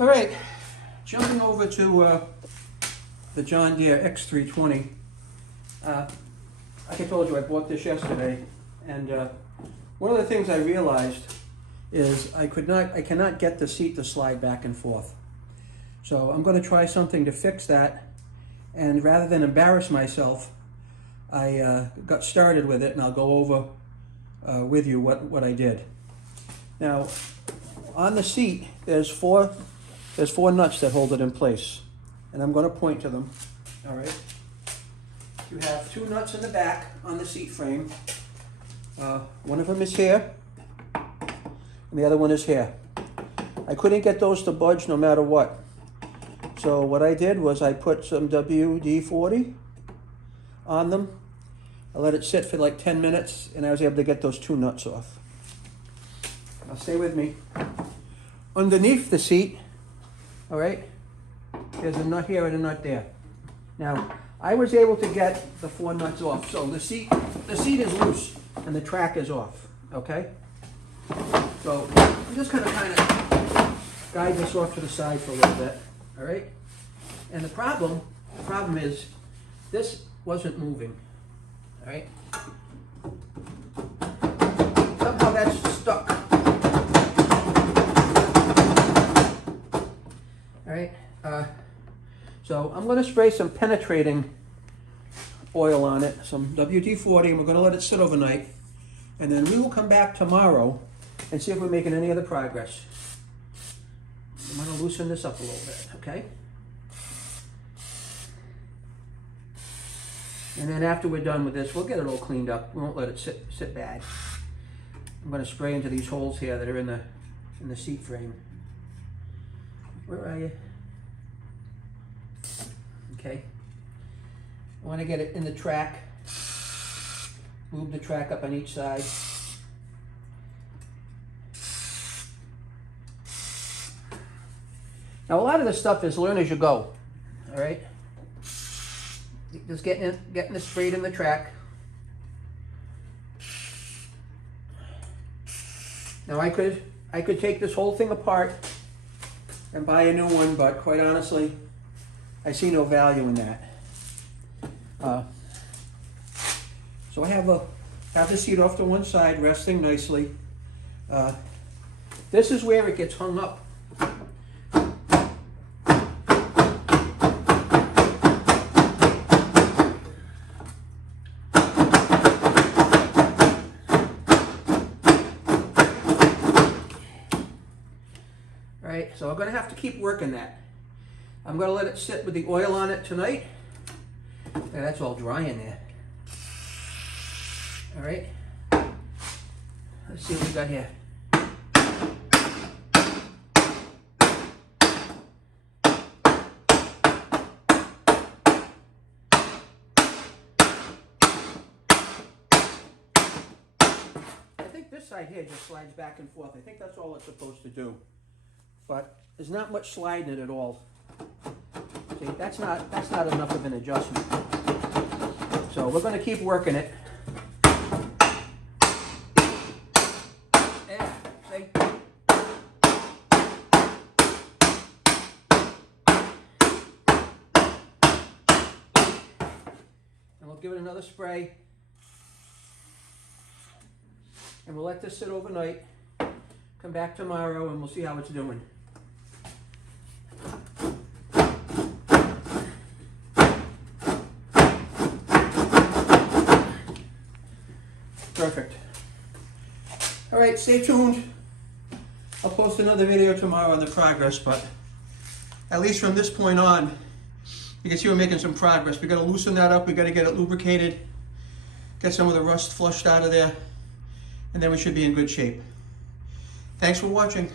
All right, jumping over to the John Deere X320. Like I told you, I bought this yesterday, and one of the things I realized is I cannot get the seat to slide back and forth. So I'm going to try something to fix that, and rather than embarrass myself, I got started with it, and I'll go over with you what I did. Now, on the seat, there's four nuts that hold it in place, and I'm going to point to them. All right. You have two nuts in the back on the seat frame. One of them is here, and the other one is here. I couldn't get those to budge no matter what. So what I did was I put some WD-40 on them. I let it sit for like 10 minutes, and I was able to get those two nuts off. Now stay with me. Underneath the seat, all right, there's a nut here and a nut there. Now, I was able to get the four nuts off. So the seat is loose and the track is off, okay? So I'm just gonna kind of guide this off to the side for a little bit, all right? And the problem is this wasn't moving, all right? Somehow that's stuck. All right, so I'm going to spray some penetrating oil on it, some WD-40, and we're going to let it sit overnight. And then we will come back tomorrow and see if we're making any other progress. I'm going to loosen this up a little bit, okay? And then after we're done with this, we'll get it all cleaned up. We won't let it sit bad. I'm going to spray into these holes here that are in the seat frame. Where are you? Okay. I want to get it in the track. Move the track up on each side. Now a lot of this stuff is learn as you go. All right. Just getting this sprayed in the track. Now I could take this whole thing apart and buy a new one, but quite honestly, I see no value in that. So I have the seat off to one side, resting nicely. This is where it gets hung up. Right, so I'm going to have to keep working that. I'm going to let it sit with the oil on it tonight. Yeah, that's all dry in there. All right, let's see what we got here. I think this side here just slides back and forth. I think that's all it's supposed to do. But there's not much sliding it at all. See, that's not enough of an adjustment. So we're going to keep working it. Yeah, see? And we'll give it another spray. And we'll let this sit overnight. Come back tomorrow and we'll see how it's doing. Perfect. All right, stay tuned. I'll post another video tomorrow on the progress, but at least from this point on, you can see we're making some progress. We got to loosen that up. We got to get it lubricated, get some of the rust flushed out of there, and then we should be in good shape. Thanks for watching.